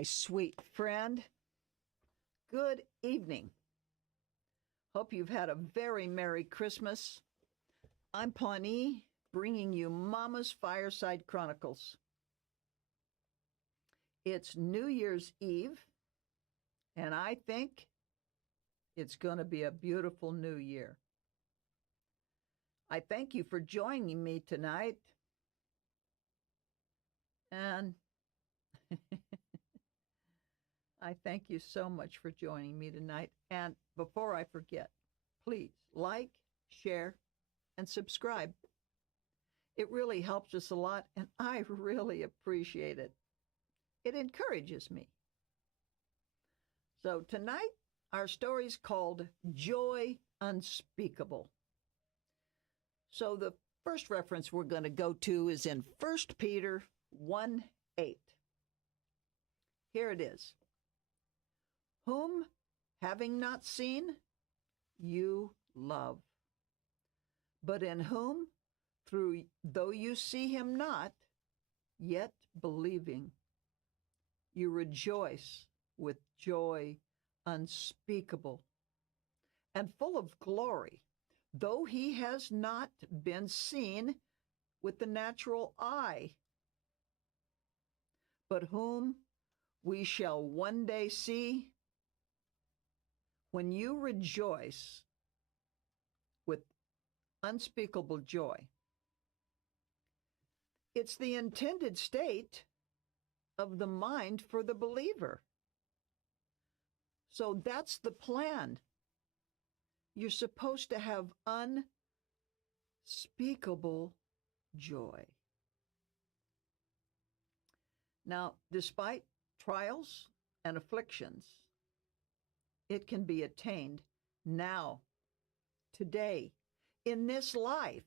my sweet friend. Good evening. Hope you've had a very Merry Christmas. I'm Pawnee, bringing you Mama's Fireside Chronicles. It's New Year's Eve, and I think it's going to be a beautiful new year. I thank you for joining me tonight. And I thank you so much for joining me tonight. And before I forget, please like, share, and subscribe. It really helps us a lot, and I really appreciate it. It encourages me. So tonight, our story is called Joy Unspeakable. So the first reference we're going to go to is in 1 Peter 1:8. Here it is. Whom, having not seen, you love, but in whom, though you see him not, yet believing, you rejoice with joy unspeakable and full of glory, though he has not been seen with the natural eye, but whom we shall one day see, when you rejoice with unspeakable joy. It's the intended state of the mind for the believer. So that's the plan. You're supposed to have unspeakable joy. Now, despite trials and afflictions, it can be attained now, today, in this life,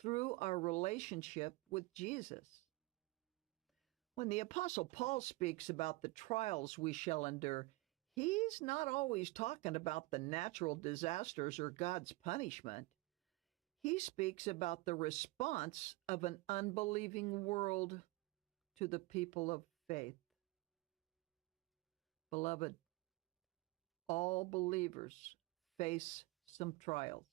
through our relationship with Jesus. When the Apostle Paul speaks about the trials we shall endure, he's not always talking about the natural disasters or God's punishment. He speaks about the response of an unbelieving world to the people of faith. Beloved, all believers face some trials.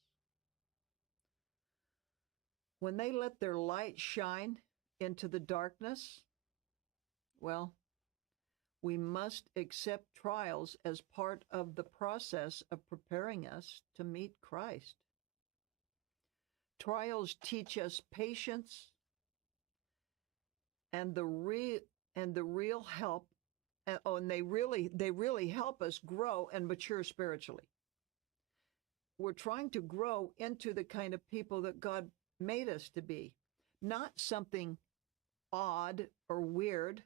When they let their light shine into the darkness, well, we must accept trials as part of the process of preparing us to meet Christ. Trials teach us patience and the real help. And they really help us grow and mature spiritually. We're trying to grow into the kind of people that God made us to be, not something odd or weird,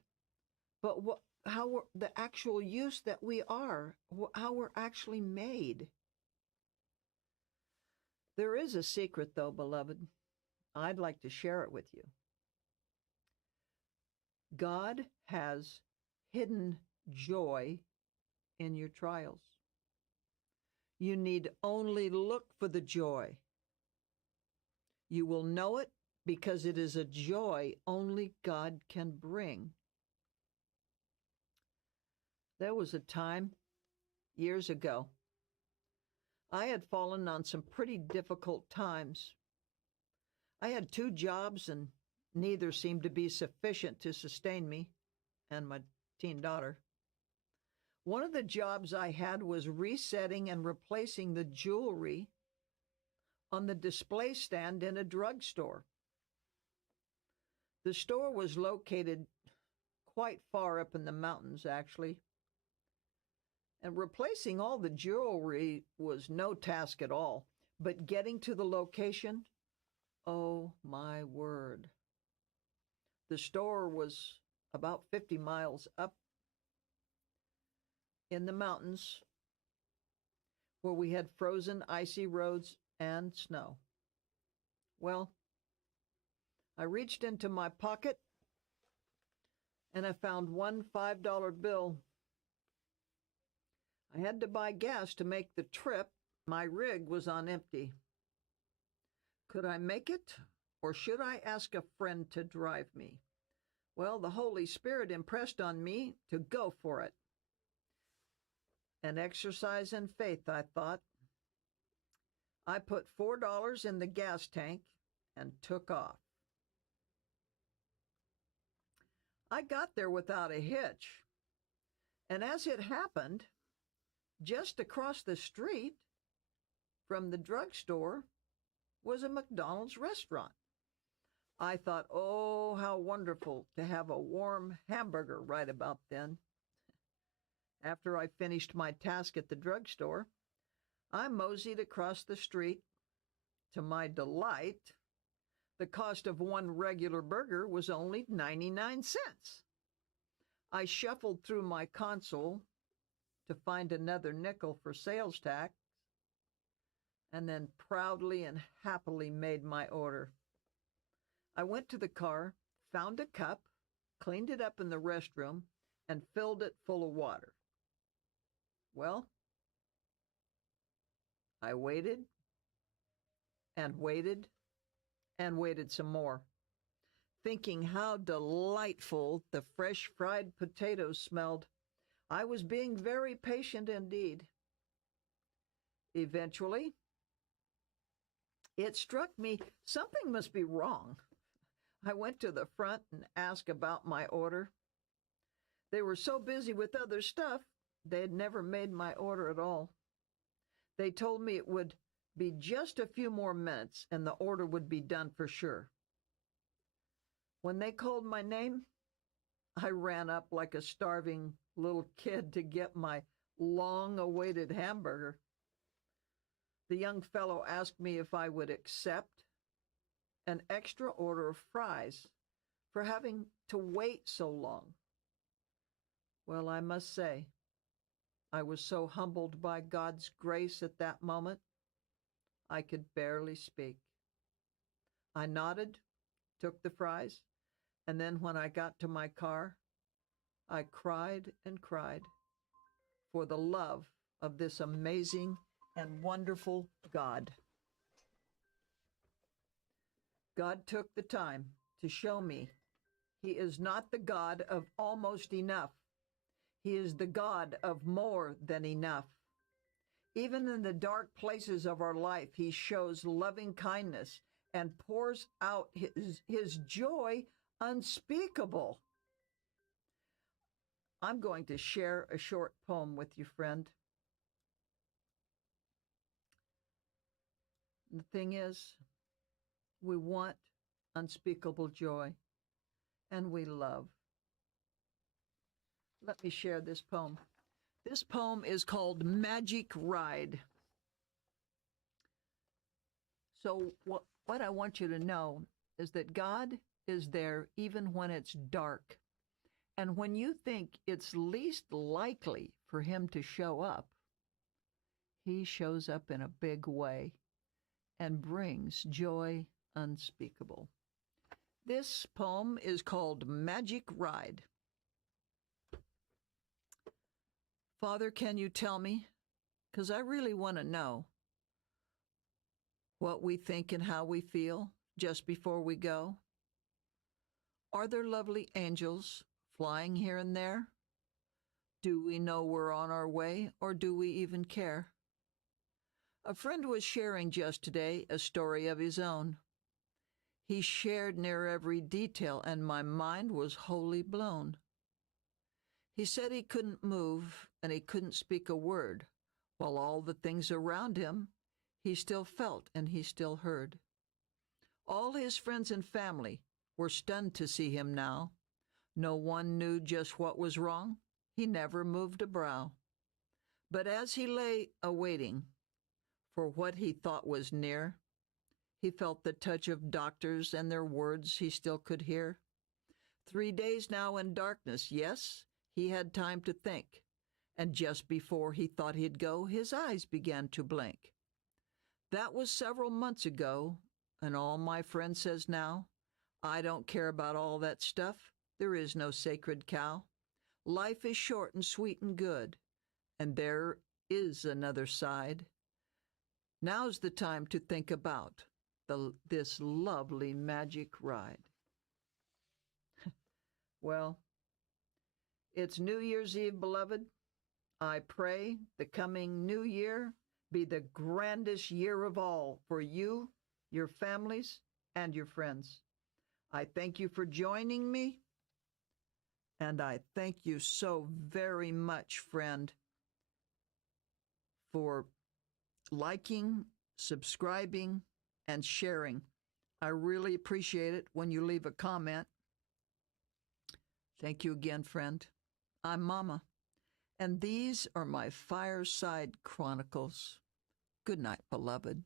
but the actual use that we are, how we're actually made. There is a secret, though, beloved. I'd like to share it with you. God has hidden joy in your trials. You need only look for the joy. You will know it because it is a joy only God can bring. There was a time, years ago, I had fallen on some pretty difficult times. I had 2 jobs and neither seemed to be sufficient to sustain me and my teen daughter. One of the jobs I had was resetting and replacing the jewelry on the display stand in a drugstore. The store was located quite far up in the mountains, actually. And replacing all the jewelry was no task at all. But getting to the location, oh my word. The store was about 50 miles up in the mountains where we had frozen, icy roads and snow. Well, I reached into my pocket and I found one $5 bill. I had to buy gas to make the trip. My rig was on empty. Could I make it, or should I ask a friend to drive me? Well, the Holy Spirit impressed on me to go for it. An exercise in faith, I thought. I put $4 in the gas tank and took off. I got there without a hitch. And as it happened, just across the street from the drugstore was a McDonald's restaurant. I thought, oh, how wonderful to have a warm hamburger right about then. After I finished my task at the drugstore, I moseyed across the street. To my delight, the cost of one regular burger was only 99 cents. I shuffled through my console to find another nickel for sales tax, and then proudly and happily made my order. I went to the car, found a cup, cleaned it up in the restroom, and filled it full of water. Well, I waited and waited and waited some more, thinking how delightful the fresh fried potatoes smelled. I was being very patient indeed. Eventually, it struck me something must be wrong. I went to the front and asked about my order. They were so busy with other stuff, they had never made my order at all. They told me it would be just a few more minutes and the order would be done for sure. When they called my name, I ran up like a starving little kid to get my long-awaited hamburger. The young fellow asked me if I would accept an extra order of fries for having to wait so long. Well, I must say, I was so humbled by God's grace at that moment, I could barely speak. I nodded, took the fries, and then when I got to my car, I cried and cried for the love of this amazing and wonderful God. God took the time to show me He is not the God of almost enough. He is the God of more than enough. Even in the dark places of our life, He shows loving kindness and pours out His joy unspeakable. I'm going to share a short poem with you, friend. The thing is, we want unspeakable joy, and we love. Let me share this poem. This poem is called Magic Ride. So what I want you to know is that God is there even when it's dark. And when you think it's least likely for Him to show up, He shows up in a big way and brings joy unspeakable. This poem is called Magic Ride. Father, can you tell me? Because I really want to know what we think and how we feel just before we go. Are there lovely angels flying here and there? Do we know we're on our way, or do we even care? A friend was sharing just today a story of his own. He shared near every detail, and my mind was wholly blown. He said he couldn't move and he couldn't speak a word, while all the things around him he still felt and he still heard. All his friends and family were stunned to see him now. No one knew just what was wrong. He never moved a brow. But as he lay awaiting for what he thought was near, he felt the touch of doctors and their words he still could hear. 3 days now in darkness, yes, he had time to think, and just before he thought he'd go, his eyes began to blink. That was several months ago, and all my friend says now, I don't care about all that stuff. There is no sacred cow. Life is short and sweet and good, and there is another side. Now's the time to think about this lovely magic ride. Well, it's New Year's Eve, beloved. I pray the coming new year be the grandest year of all for you, your families, and your friends. I thank you for joining me, and I thank you so very much, friend, for liking, subscribing, and sharing. I really appreciate it when you leave a comment. Thank you again, friend. I'm Mama, and these are my Fireside Chronicles. Good night, beloved.